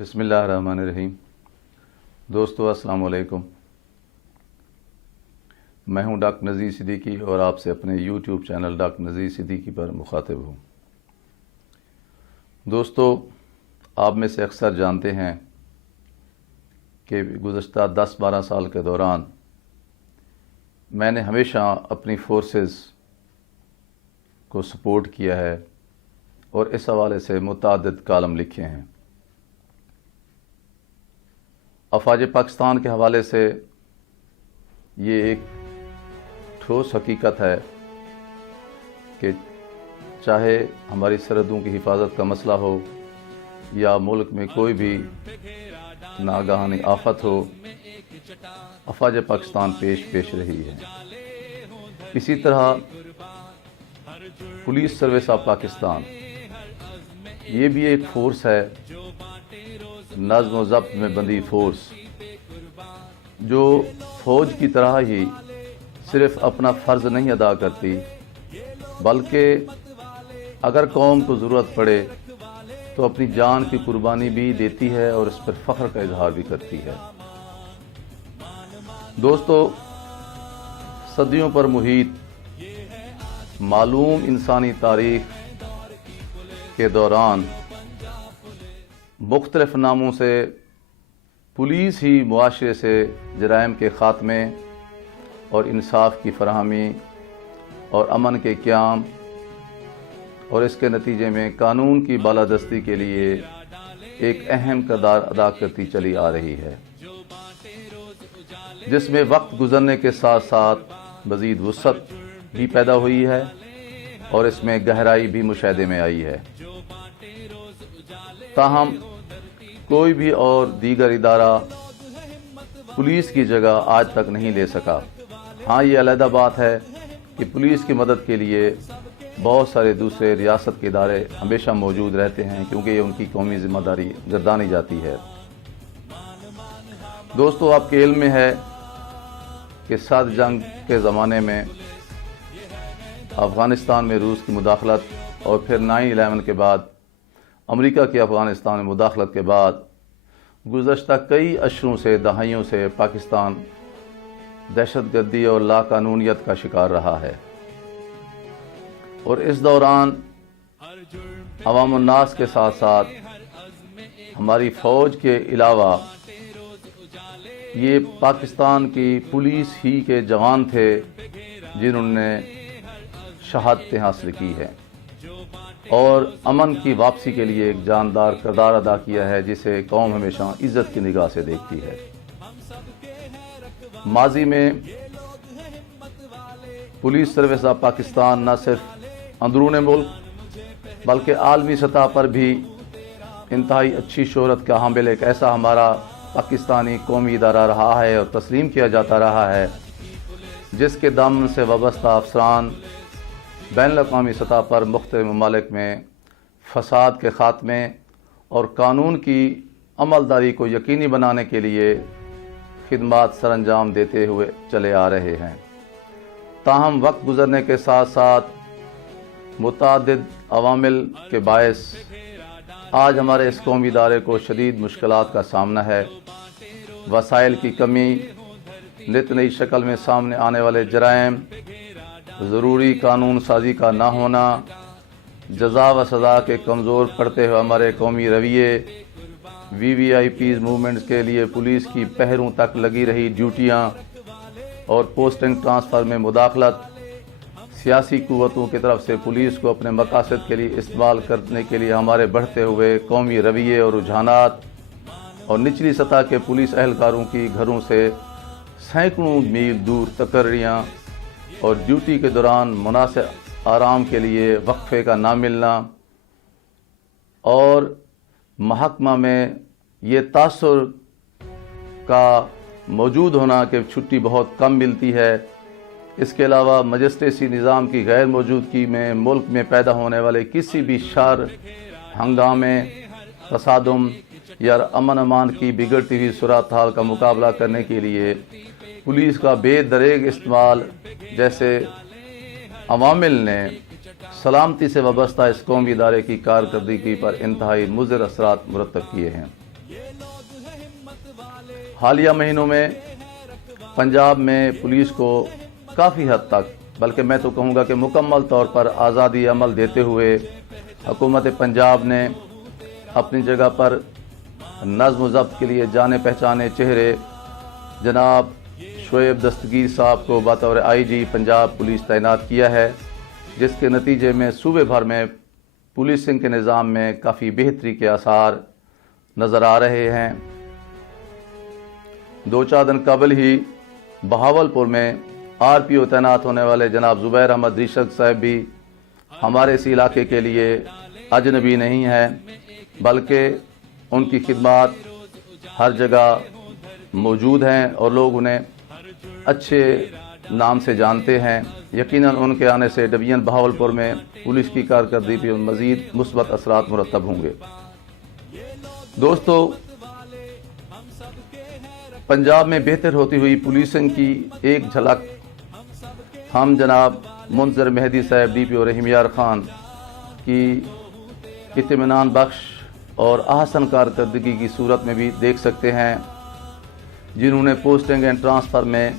بسم اللہ الرحمن الرحیم۔ دوستو السلام علیکم، میں ہوں ڈاکٹر نذیر صدیقی اور آپ سے اپنے YouTube channel doctor Nazir Siddiqui پر مخاطب ہوں۔ دوستو، آپ میں سے اکثر جانتے ہیں کہ گزشتہ 10-12 سال کے دوران میں نے ہمیشہ اپنی فورسز کو سپورٹ کیا ہے اور اس حوالے سے متعدد کالم لکھے ہیں۔ افواج پاکستان کے حوالے سے یہ ایک ٹھوس حقیقت ہے کہ چاہے ہماری سرحدوں کی حفاظت کا مسئلہ ہو یا ملک میں کوئی بھی ناگہانی آفت ہو، افواج پاکستان پیش رہی ہے۔ اسی طرح پولیس سروس آف پاکستان یہ بھی ایک فورس ہے، نظم و ضبط میں بندھی فورس، جو فوج کی طرح ہی صرف اپنا فرض نہیں ادا کرتی بلکہ اگر قوم کو ضرورت پڑے تو اپنی جان کی قربانی بھی دیتی ہے اور اس پر فخر کا اظہار بھی کرتی ہے۔ دوستو، صدیوں پر محیط معلوم انسانی تاریخ کے دوران مختلف ناموں سے پولیس ہی معاشرے سے جرائم کے خاتمے اور انصاف کی فراہمی اور امن کے قیام اور اس کے نتیجے میں قانون کی بالادستی کے لیے ایک اہم کردار ادا کرتی چلی آ رہی ہے، جس میں وقت گزرنے کے ساتھ ساتھ مزید وسعت بھی پیدا ہوئی ہے اور اس میں گہرائی بھی مشاہدے میں آئی ہے۔ تاہم کوئی بھی اور دیگر ادارہ پولیس کی جگہ آج تک نہیں لے سکا۔ ہاں، یہ علیحدہ بات ہے کہ پولیس کی مدد کے لیے بہت سارے دوسرے ریاست کے ادارے ہمیشہ موجود رہتے ہیں، کیونکہ یہ ان کی قومی ذمہ داری گردانی جاتی ہے۔ دوستو، آپ کے علم میں ہے کہ سرد جنگ کے زمانے میں افغانستان میں روس کی مداخلت اور پھر 9/11 کے بعد امریکہ کی افغانستان میں مداخلت کے بعد گزشتہ کئی اشروں سے دہائیوں سے پاکستان دہشت گردی اور لاقانونیت کا شکار رہا ہے، اور اس دوران عوام الناس کے ساتھ ساتھ ہماری فوج کے علاوہ یہ پاکستان کی پولیس ہی کے جوان تھے جنہوں نے شہادتیں حاصل کی ہیں اور امن کی واپسی کے لیے ایک جاندار کردار ادا کیا ہے، جسے قوم ہمیشہ عزت کی نگاہ سے دیکھتی ہے۔ ماضی میں پولیس سروس آف پاکستان نہ صرف اندرون ملک بلکہ عالمی سطح پر بھی انتہائی اچھی شہرت کا حامل ایک ایسا ہمارا پاکستانی قومی ادارہ رہا ہے اور تسلیم کیا جاتا رہا ہے، جس کے دامن سے وابستہ افسران بین الاقوامی سطح پر مختلف ممالک میں فساد کے خاتمے اور قانون کی عملداری کو یقینی بنانے کے لیے خدمات سر انجام دیتے ہوئے چلے آ رہے ہیں۔ تاہم وقت گزرنے کے ساتھ ساتھ متعدد عوامل کے باعث آج ہمارے اس قومی ادارے کو شدید مشکلات کا سامنا ہے۔ وسائل کی کمی، نت نئی شکل میں سامنے آنے والے جرائم، ضروری قانون سازی کا نہ ہونا، جزا و سزا کے کمزور پڑتے ہوئے ہمارے قومی رویے، VVIPs موومنٹس کے لیے پولیس کی پہروں تک لگی رہی ڈیوٹیاں اور پوسٹنگ ٹرانسفر میں مداخلت، سیاسی قوتوں کی طرف سے پولیس کو اپنے مقاصد کے لیے استعمال کرنے کے لیے ہمارے بڑھتے ہوئے قومی رویے اور رجحانات، اور نچلی سطح کے پولیس اہلکاروں کی گھروں سے سینکڑوں میل دور تقرریاں اور ڈیوٹی کے دوران مناسب آرام کے لیے وقفے کا نہ ملنا، اور محکمہ میں یہ تاثر کا موجود ہونا کہ چھٹی بہت کم ملتی ہے۔ اس کے علاوہ مجسٹریسی نظام کی غیر موجودگی میں ملک میں پیدا ہونے والے کسی بھی شر، ہنگامے، تصادم یا امن امان کی بگڑتی ہوئی صورتحال کا مقابلہ کرنے کے لیے پولیس کا بے دریغ استعمال جیسے عوامل نے سلامتی سے وابستہ اس قومی ادارے کی کارکردگی پر انتہائی مضر اثرات مرتب کیے ہیں۔ حالیہ مہینوں میں پنجاب میں پولیس کو کافی حد تک، بلکہ میں تو کہوں گا کہ مکمل طور پر آزادی عمل دیتے ہوئے حکومت پنجاب نے اپنی جگہ پر نظم و ضبط کے لیے جانے پہچانے چہرے جناب شعیب دستگیر صاحب کو بطور آئی جی پنجاب پولیس تعینات کیا ہے، جس کے نتیجے میں صوبے بھر میں پولیسنگ کے نظام میں کافی بہتری کے آثار نظر آ رہے ہیں۔ 2-4 دن قبل ہی بہاولپور میں RPO تعینات ہونے والے جناب زبیر احمد ریشد صاحب بھی ہمارے اس علاقے کے لیے اجنبی نہیں ہیں، بلکہ ان کی خدمات ہر جگہ موجود ہیں اور لوگ انہیں اچھے نام سے جانتے ہیں۔ یقیناً ان کے آنے سے ڈویژن بہاولپور میں پولیس کی کارکردگی پر مزید مثبت اثرات مرتب ہوں گے۔ دوستو، پنجاب میں بہتر ہوتی ہوئی پولیسنگ کی ایک جھلک ہم جناب منظر مہدی صاحب DPO رحیم یار خان کی اطمینان بخش اور احسن کارکردگی کی صورت میں بھی دیکھ سکتے ہیں، جنہوں نے پوسٹنگ اینڈ ٹرانسفر میں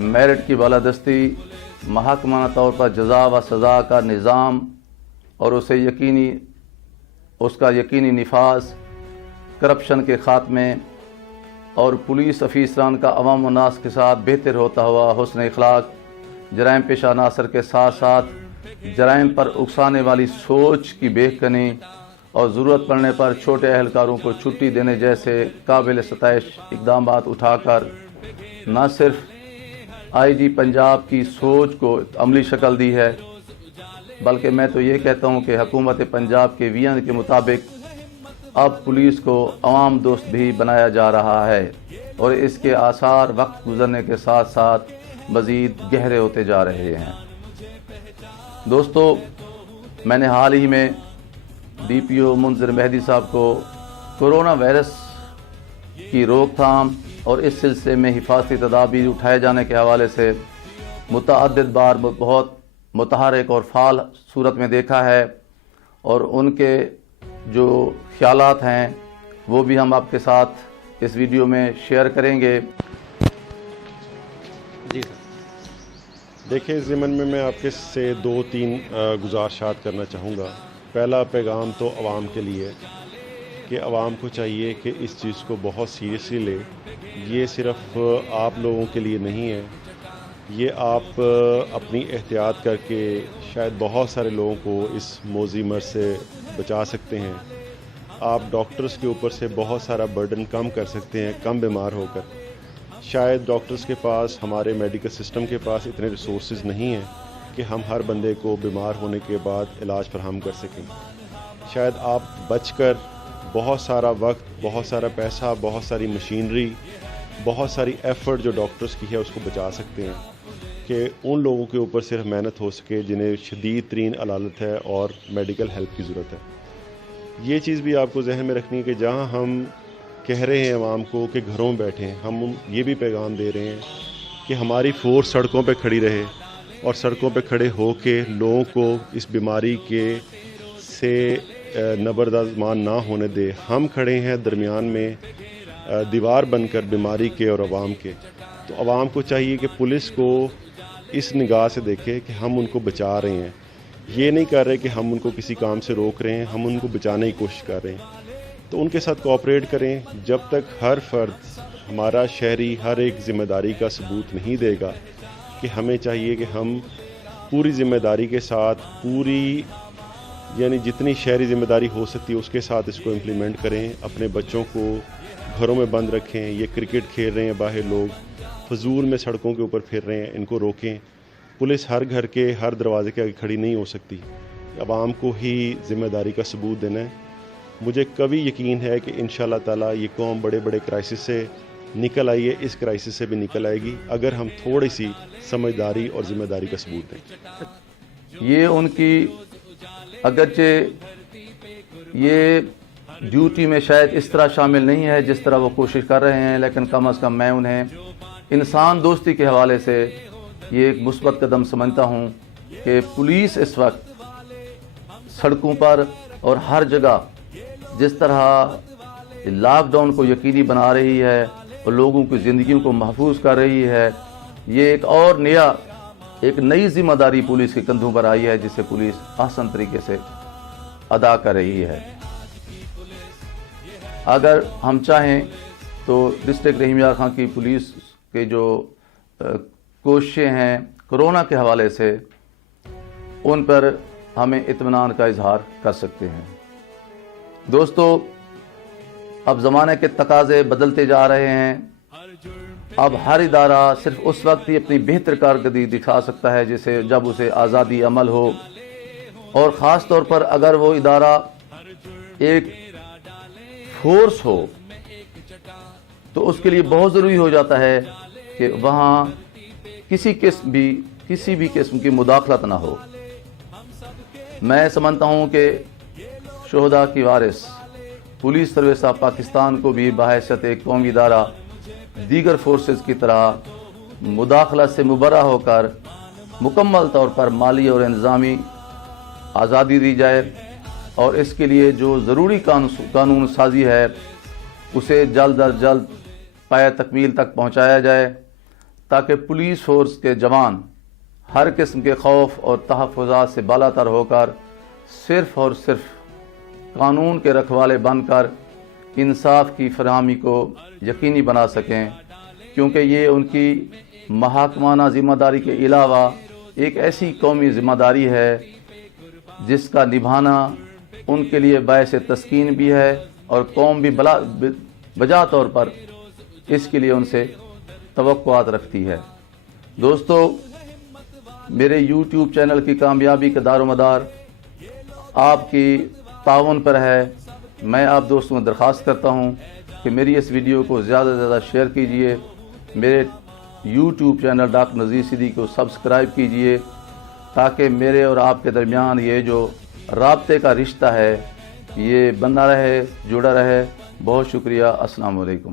میرٹ کی بالادستی، محکمانہ طور پر جزا و سزا کا نظام اور اس کا یقینی نفاذ، کرپشن کے خاتمے اور پولیس افیسران کا عوام الناس کے ساتھ بہتر ہوتا ہوا حسن اخلاق، جرائم پیشہ عناصر کے ساتھ ساتھ جرائم پر اکسانے والی سوچ کی بے کنی اور ضرورت پڑنے پر چھوٹے اہلکاروں کو چھٹی دینے جیسے قابل ستائش اقدامات اٹھا کر نہ صرف IG پنجاب کی سوچ کو عملی شکل دی ہے، بلکہ میں تو یہ کہتا ہوں کہ حکومت پنجاب کے ویژن کے مطابق اب پولیس کو عوام دوست بھی بنایا جا رہا ہے اور اس کے آثار وقت گزرنے کے ساتھ ساتھ مزید گہرے ہوتے جا رہے ہیں۔ دوستو، میں نے حال ہی میں DPO منظر مہدی صاحب کو کورونا وائرس کی روک تھام اور اس سلسلے میں حفاظتی تدابیر اٹھائے جانے کے حوالے سے متعدد بار بہت متحرک اور فعال صورت میں دیکھا ہے، اور ان کے جو خیالات ہیں وہ بھی ہم آپ کے ساتھ اس ویڈیو میں شیئر کریں گے۔ جی دیکھیں، اس ضمن میں آپ کے سے 2-3 گزارشات کرنا چاہوں گا۔ پہلا پیغام تو عوام کے لیے کہ عوام کو چاہیے کہ اس چیز کو بہت سیریسلی لے۔ یہ صرف آپ لوگوں کے لیے نہیں ہے، یہ آپ اپنی احتیاط کر کے شاید بہت سارے لوگوں کو اس موذی مرض سے بچا سکتے ہیں۔ آپ ڈاکٹرز کے اوپر سے بہت سارا برڈن کم کر سکتے ہیں، کم بیمار ہو کر۔ شاید ڈاکٹرز کے پاس، ہمارے میڈیکل سسٹم کے پاس اتنے ریسورسز نہیں ہیں کہ ہم ہر بندے کو بیمار ہونے کے بعد علاج فراہم کر سکیں۔ شاید آپ بچ کر بہت سارا وقت، بہت سارا پیسہ، بہت ساری مشینری، بہت ساری ایفرٹ جو ڈاکٹرز کی ہے اس کو بچا سکتے ہیں کہ ان لوگوں کے اوپر صرف محنت ہو سکے جنہیں شدید ترین علالت ہے اور میڈیکل ہیلپ کی ضرورت ہے۔ یہ چیز بھی آپ کو ذہن میں رکھنی ہے کہ جہاں ہم کہہ رہے ہیں عوام کو کہ گھروں میں بیٹھیں، ہم یہ بھی پیغام دے رہے ہیں کہ ہماری فورس سڑکوں پہ کھڑی رہے اور سڑکوں پہ کھڑے ہو کے لوگوں کو اس بیماری سے نبردازمان نہ ہونے دے۔ ہم کھڑے ہیں درمیان میں دیوار بن کر بیماری کے اور عوام کے، تو عوام کو چاہیے کہ پولیس کو اس نگاہ سے دیکھے کہ ہم ان کو بچا رہے ہیں، یہ نہیں کر رہے کہ ہم ان کو کسی کام سے روک رہے ہیں، ہم ان کو بچانے کی کوشش کر رہے ہیں۔ تو ان کے ساتھ کوآپریٹ کریں۔ جب تک ہر فرد، ہمارا شہری، ہر ایک ذمہ داری کا ثبوت نہیں دے گا کہ ہمیں چاہیے کہ ہم پوری ذمہ داری کے ساتھ، یعنی جتنی شہری ذمہ داری ہو سکتی ہے اس کے ساتھ اس کو امپلیمنٹ کریں۔ اپنے بچوں کو گھروں میں بند رکھیں۔ یہ کرکٹ کھیل رہے ہیں باہر لوگ، فضول میں سڑکوں کے اوپر پھر رہے ہیں، ان کو روکیں۔ پولیس ہر گھر کے ہر دروازے کے آگے کھڑی نہیں ہو سکتی، عوام کو ہی ذمہ داری کا ثبوت دینا ہے۔ مجھے کبھی یقین ہے کہ انشاءاللہ تعالیٰ یہ قوم بڑے بڑے کرائسس سے نکل آئی ہے، اس کرائسس سے بھی نکل آئے گی اگر ہم تھوڑی سی سمجھداری اور ذمہ داری کا ثبوت دیں۔ یہ ان کی اگرچہ یہ ڈیوٹی میں شاید اس طرح شامل نہیں ہے جس طرح وہ کوشش کر رہے ہیں، لیکن کم از کم میں انہیں انسان دوستی کے حوالے سے یہ ایک مثبت قدم سمجھتا ہوں کہ پولیس اس وقت سڑکوں پر اور ہر جگہ جس طرح لاک ڈاؤن کو یقینی بنا رہی ہے اور لوگوں کی زندگیوں کو محفوظ کر رہی ہے، یہ ایک نئی ذمہ داری پولیس کے کندھوں پر آئی ہے، جسے پولیس احسن طریقے سے ادا کر رہی ہے۔ اگر ہم چاہیں تو ڈسٹرکٹ رحیم یار خان کی پولیس کے جو کوششیں ہیں کرونا کے حوالے سے، ان پر ہمیں اطمینان کا اظہار کر سکتے ہیں۔ دوستو، اب زمانے کے تقاضے بدلتے جا رہے ہیں۔ اب ہر ادارہ صرف اس وقت ہی اپنی بہتر کارکردگی دکھا سکتا ہے جب اسے آزادی عمل ہو، اور خاص طور پر اگر وہ ادارہ ایک فورس ہو تو اس کے لیے بہت ضروری ہو جاتا ہے کہ وہاں کسی بھی قسم کی مداخلت نہ ہو۔ میں سمجھتا ہوں کہ شہداء کی وارث پولیس سروس آف پاکستان کو بھی بحیثیت ایک قومی ادارہ دیگر فورسز کی طرح مداخلت سے مبرہ ہو کر مکمل طور پر مالی اور انتظامی آزادی دی جائے، اور اس کے لیے جو ضروری قانون سازی ہے اسے جلد از جلد پایہ تکمیل تک پہنچایا جائے، تاکہ پولیس فورس کے جوان ہر قسم کے خوف اور تحفظات سے بالا تر ہو کر صرف اور صرف قانون کے رکھوالے بن کر انصاف کی فراہمی کو یقینی بنا سکیں، کیونکہ یہ ان کی محاکمانہ ذمہ داری کے علاوہ ایک ایسی قومی ذمہ داری ہے جس کا نبھانا ان کے لیے باعث تسکین بھی ہے، اور قوم بھی بجا طور پر اس کے لیے ان سے توقعات رکھتی ہے۔ دوستو، میرے یوٹیوب چینل کی کامیابی کا دار و مدار آپ کی تعاون پر ہے۔ میں آپ دوستوں کو درخواست کرتا ہوں کہ میری اس ویڈیو کو زیادہ سے زیادہ شیئر کیجئے، میرے YouTube channel doctor Nazir Siddiqui کو سبسکرائب کیجئے، تاکہ میرے اور آپ کے درمیان یہ جو رابطے کا رشتہ ہے یہ بنا رہے، جڑا رہے۔ بہت شکریہ۔ السلام علیکم۔